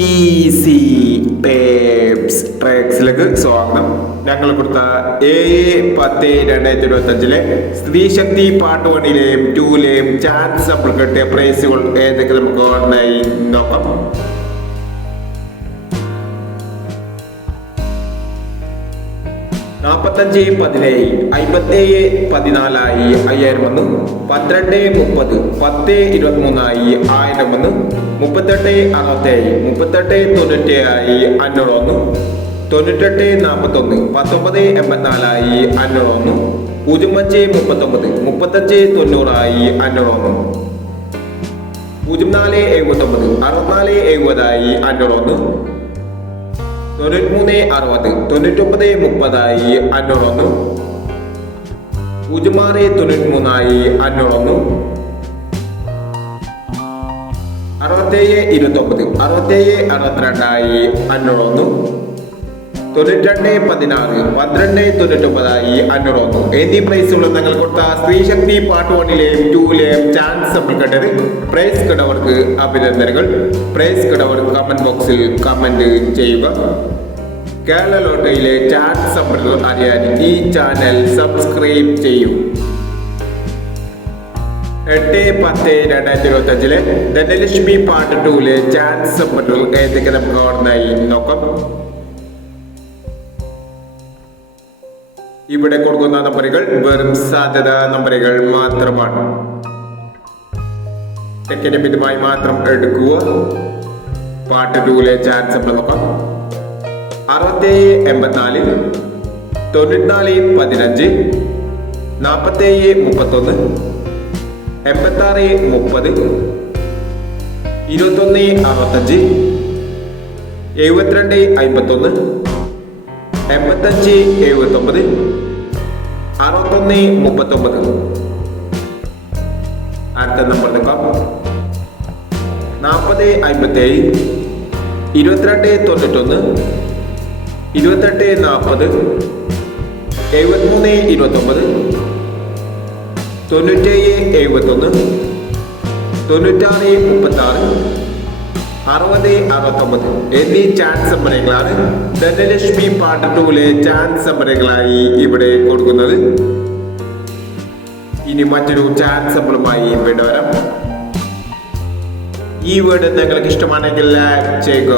Easy tapes ട്രാക്സിലേക്ക് സ്വാഗതം. ഞങ്ങൾ കൊടുത്ത 7/10/2025 സ്ത്രീശക്തി പാർട്ട് 1-ലെയും 2-ലെയും ചാൻസ് നമ്മൾ കിട്ടിയ പ്രൈസുകൾ ഏതൊക്കെ നമുക്ക് ഓൺലൈൻ നോക്കാം. $45 $57 $14 5000 വന്നു. 12 30 10 23 1000 വന്നു. 38 67 38 97 500 വന്നു. 98 41 19 84 500 വന്നു. 05 39 35 90 500 വന്നു. 04 79 64 70 500 വന്നു. 93 60 99 30 500 വന്നു. 06 93 500 വന്നു. 67 29 67 62 500 വന്നു. 92 16 12 99 500 വന്നു. എന്നീ പ്രൈസുകൾ ഞങ്ങൾ കൊടുത്ത സ്ത്രീശക്തി പാർട്ട് 1-ലെയും 2-ലെയും ചാൻസ് നമ്മൾ കണ്ടത്. പ്രൈസ് കിടവർക്ക് അഭിനന്ദനങ്ങൾ. പ്രൈസ് കിടവർ കമന്റ് ബോക്സിൽ കമന്റ് ചെയ്യുക. കേരള ലോട്ടറിയിലെ ചാൻസ് നമ്പറുകൾ അറിയാൻ ഈ ചാനൽ സബ്സ്ക്രൈബ് ചെയ്യൂ. 8/10/2025 ധനലക്ഷ്മി പാർട്ട് 2-ലെ ചാൻസ് നമ്പറുകൾ ഏതൊക്കെ നമുക്ക് ഓർമ്മയായി നോക്കാം. ഇവിടെ കൊടുക്കുന്ന നമ്പറുകൾ വെറും സാധ്യത നമ്പറുകൾ മാത്രമാണ്. സെക്കൻഡ് മിതമായി മാത്രം എടുക്കുക. പാർട്ട് 2-ലെ ചാൻസ് നമ്പർ നോക്കാം. 67 84 94 15 47 31 86 30 21 65 72 51 85 79 61 39. അടുത്ത നമ്പർ നോക്കാം. 40 57 22 91 28 40 73 29 97 71 96 36 60 69 എന്നീ ചാൻസ് നമ്പറുകളാണ് ധനലക്ഷ്മി പാർട്ട് 2-ലെ ചാൻസ് നമ്പറുകളായി ഇവിടെ കൊടുക്കുന്നത്. ഇനി മറ്റൊരു ചാൻസ് നമ്പറുമായി ഇവിടെ വരാം. ഈ വീഡിയോ നിങ്ങൾക്ക് ഇഷ്ടമാണെങ്കിൽ ലൈക്ക് ചെയ്യുക,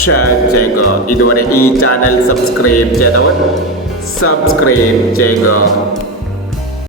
ഷെയർ ചെയ്യുക. ഇതുവരെ ഈ ചാനൽ സബ്സ്ക്രൈബ് ചെയ്തവർ സബ്സ്ക്രൈബ് ചെയ്യുക.